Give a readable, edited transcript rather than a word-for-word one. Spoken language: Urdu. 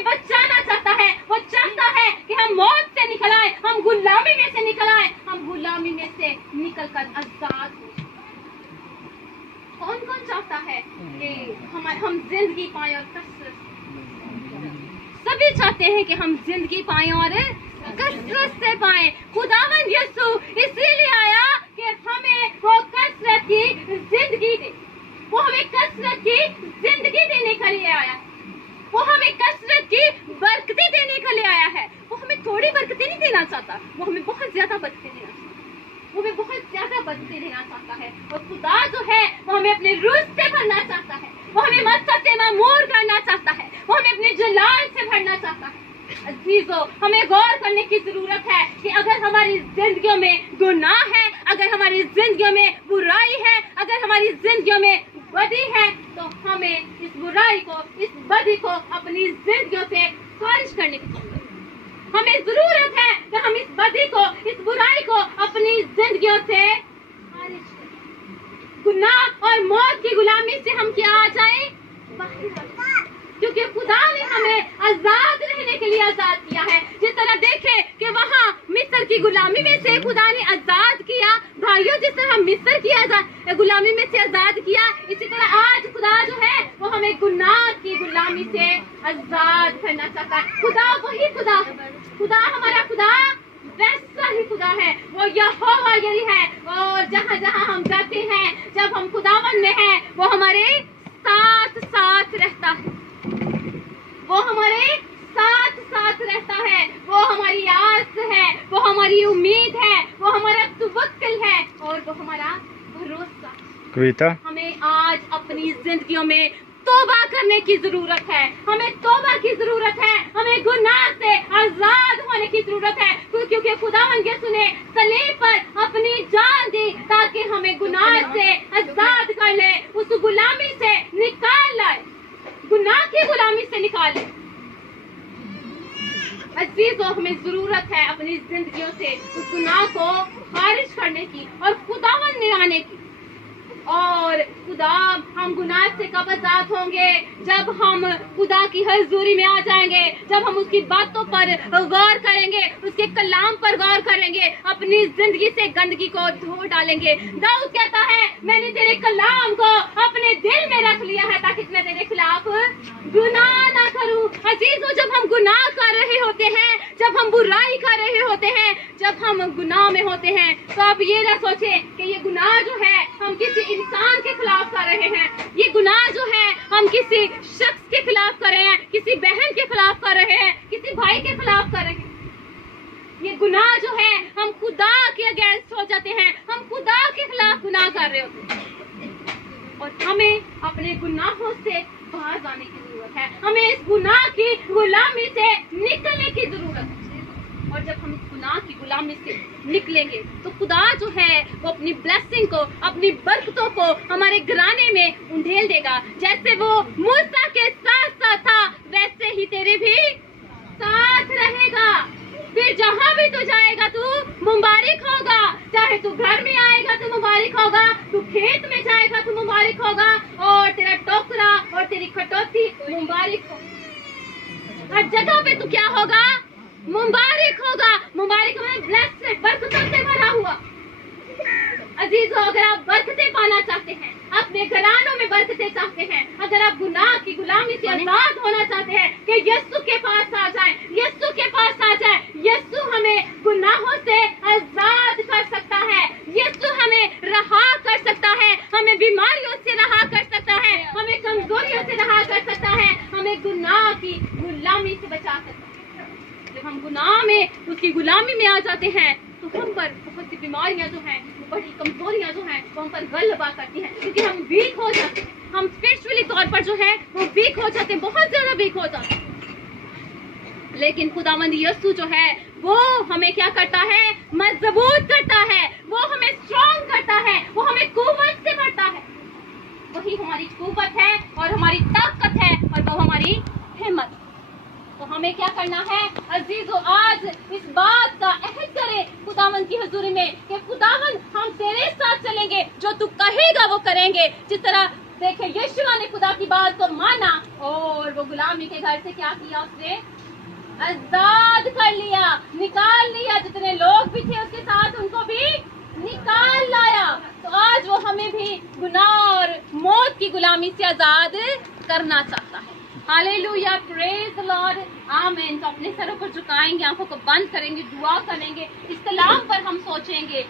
ہمیں بچانا چاہتا ہے. وہ چاہتا ہے کہ ہم موت سے نکل آئیں, ہم غلامی میں سے نکل آئیں, ہم غلامی میں سے نکل کر آزاد ہو جائیں. کون کون چاہتا ہے کہ ہم زندگی پائیں اور کثرت؟ سبھی چاہتے ہیں کہ ہم زندگی پائیں اور کثرت سے پائیں. خداوند یسوع اسی لیے آیا کہ ہمیں وہ کثرت کی زندگی دے. وہ ہمیں کثرت کی زندگی دینے کے لیے آیا ہے. وہ ہمیں کثرت کی برکتیں دینے کے لیے آیا ہے. وہ ہمیں تھوڑی برکتیں نہیں دینا چاہتا, وہ ہمیں بہت زیادہ برکتیں دینا چاہتا ہے. وہ ہمیں بہت زیادہ برکتیں دینا چاہتا ہے. اور خدا جو ہے وہ ہمیں اپنے روح سے بھرنا چاہتا ہے. وہ ہمیں مسرت سے معمور کرنا چاہتا ہے. وہ ہمیں اپنے جلال سے بھرنا چاہتا ہے. عزیزو, ہمیں غور کرنے کی ضرورت ہے کہ اگر ہماری زندگیوں میں گناہ ہے, اگر ہماری زندگیوں میں برائی ہے, اگر ہماری زندگیوں میں بدی ہے, تو ہمیں اس برائی کو, اس بدی کو اپنی زندگیوں سے خارج کرنے کی ضرورت ہے. ہمیں ضرورت ہے کہ ہم اس بدی کو, اس برائی کو اپنی زندگیوں سے خارج کریں. گناہ اور موت کی غلامی سے ہم کیا آ جائیں, باہر آ جائیں. کیونکہ خدا نے ہمیں آزاد رہنے کے لیے آزاد کیا ہے. جس طرح دیکھیں کہ وہاں مصر کی غلامی میں سے خدا نے آزاد کیا. بھائیوں, جس طرح مصر کی غلامی میں سے آزاد کیا, اسی طرح آج خدا جو ہے وہ ہمیں گناہ کی غلامی سے آزاد کرنا چاہتا ہے. خدا وہی خدا ہے. خدا ہمارا خدا ویسا ہی خدا ہے. وہ یہوہ یہی ہے. اور جہاں جہاں ہم جاتے ہیں, جب ہم خداوند میں ہیں, وہ ہمارے ساتھ ساتھ رہتا ہے. وہ ہمارے ساتھ ساتھ رہتا ہے. وہ ہماری آس ہے, وہ ہماری امید ہے, وہ ہمارا توکل ہے, اور وہ ہمارا بھروسہ. ہمیں آج اپنی زندگیوں میں توبہ کرنے کی ضرورت ہے. ہمیں توبہ کی ضرورت ہے. ہمیں گناہ سے آزاد ہونے کی ضرورت ہے, کیونکہ خداوند یسوع نے صلیب پر اپنی جان دی تاکہ ہمیں گناہ سے آزاد کر لے, اس غلامی سے نکال لائے, گناہ کی غلامی سے نکالے. عزیزو, ہمیں ضرورت ہے اپنی زندگیوں سے اس گناہ کو خارج کرنے کی اور خداوند میں آنے کی. اور خدا, ہم گناہ سے کب آزاد ہوں گے؟ جب ہم خدا کی حضوری میں آ جائیں گے, جب ہم اس کی باتوں پر غور کریں گے, اس کے کلام پر غور کریں گے, اپنی زندگی سے گندگی کو دھو ڈالیں گے. داؤد کہتا ہے, میں نے تیرے کلام کو اپنے دل میں رکھ لیا ہے تاکہ میں تیرے خلاف گناہ نہ کروں. عزیزو, جب ہم گناہ کر رہے ہوتے ہیں, جب ہم برائی کر رہے ہوتے ہیں, جب ہم گناہ میں ہوتے ہیں, تو آپ یہ نہ سوچیں کہ یہ گناہ جو ہے ہم کسی انسان کے خلاف کر رہے ہیں. یہ گناہ جو ہے ہم کسی شخص کے خلاف کر رہے ہیں, کسی بہن کے خلاف کر رہے ہیں, کسی بھائی کے خلاف کر رہے ہیں. یہ گناہ جو ہے ہم خدا کے اگینسٹ ہو جاتے ہیں, ہم خدا کے خلاف گناہ کر رہے ہوتے ہیں. اور ہمیں اپنے گناہوں سے باہر آنے کی ضرورت ہے. ہمیں اس گناہ کی غلامی سے نکلنے کی ضرورت ہے. اور جب ہم اس گناہ کی غلامی سے نکلیں گے تو خدا جو ہے وہ اپنی بلیسنگ کو, اپنی برکتوں کو ہمارے گھرانے میں انڈھیل دے گا. جیسے وہ موسیٰ کے ساتھ ساتھ تھا, ویسے ہی تیرے بھی ساتھ رہے گا. پھر جہاں بھی تو جائے گا تو مبارک ہوگا. چاہے تو گھر میں آئے گا تو مبارک ہوگا, تو کھیت میں جائے گا تو مبارک ہوگا, اور تیرا ٹوکرا اور تیری کھٹوتی مبارک ہوگا. ہر جگہ پہ تو کیا ہوگا, مبارک ہوگا. مبارک میں بلیسڈ, برکتوں سے بھرا ہوا. عزیزو, اگر آپ برکتیں پانا چاہتے ہیں, اپنے گھرانوں میں برکتیں چاہتے ہیں, اگر آپ گناہ کی غلامی سے آزاد ہونا چاہتے ہیں, کہ یسوع کے پاس آ جائیں, یسوع کے پاس آ جائیں. یسوع ہمیں گناہوں سے آزاد کر سکتا ہے. یسوع ہمیں رہا کر سکتا ہے, ہمیں بیماریوں سے رہا کر سکتا ہے, ہمیں کمزوریوں سے رہا کر سکتا ہے, ہمیں گناہ کی غلامی سے بچا سکتا ہے. جب ہم گناہ میں, اس کی غلامی میں آ جاتے ہیں, تو ہم پر بہت سی بیماریاں جو ہیں, بڑی کمزوریاں جو ہیں, وہ ہم پر غلبہ کرتی ہیں, کیونکہ ہم ویک ہو جاتے ہیں. ہم اسپرچولی طور پر جو ہے وہ ویک ہو جاتے ہیں, بہت زیادہ ویک ہو جاتے ہیں. لیکن خداوند یسوع جو ہے وہ ہمیں کیا کرتا ہے, مضبوط کرتا ہے, وہ ہمیں اسٹرانگ کرتا ہے, وہ ہمیں قوت سے بھرتا ہے. وہی ہماری قوت ہے اور ہماری طاقت ہے, اور وہ ہماری ہمت. تو ہمیں کیا کرنا ہے عزیزو, آج اس بات کا عہد کریں خداوند کی حضوری میں کہ خداوند ہم تیرے ساتھ چلیں گے, جو تو کہے گا وہ کریں گے. جس طرح دیکھیں یشوع نے خدا کی بات کو مانا اور وہ غلامی کے گھر سے کیا کیا اس نے؟ آزاد کر لیا، نکال لیا، جتنے لوگ بھی تھے اس کے ساتھ ان کو بھی نکال لایا۔ تو آج وہ ہمیں بھی گناہ اور موت کی غلامی سے آزاد کرنا چاہتا ہے۔ ہالےلویا، پریز دی لارڈ، آمین۔ تو اپنے سروں کو جھکائیں گے، آنکھوں کو بند کریں گے، دعا کریں گے، اس کلام پر ہم سوچیں گے۔